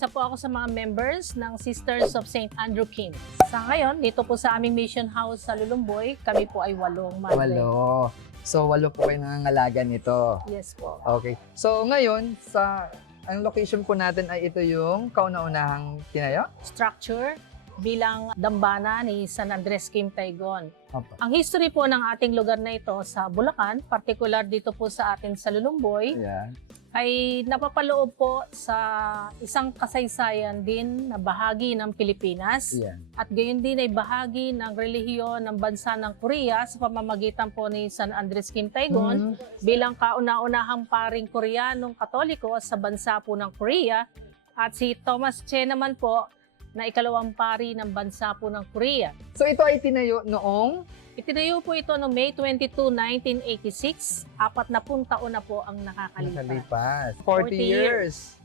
Isa po ako sa mga members ng Sisters of St. Andrew Kim. Sa ngayon, dito po sa aming mission house sa Lulumboy, kami po ay 8 madre. 8. So, 8 po kayo nangangalaga nito. Yes po. Okay. So, ngayon, ang location po natin ay ito yung kauna-unahang tinayo? Structure bilang dambana ni San Andres Kim Taygon. Opo. Ang history po ng ating lugar na ito sa Bulacan, particular dito po sa atin sa Lulumboy, Ayan. ay napapaloob po sa isang kasaysayan din na bahagi ng Pilipinas. Ayan. At gayon din ay bahagi ng relihiyon ng bansa ng Korea sa pamamagitan po ni San Andres Kim Taygon bilang kauna-unahang paring Koreanong Katoliko sa bansa po ng Korea. At si Thomas Che naman po na ikalawang pari ng bansa po ng Korea. So, ito ay tinayo noong? Itinayo po ito noong May 22, 1986. 40 taon na po ang nakakalipas. Nakalipas. 40 years.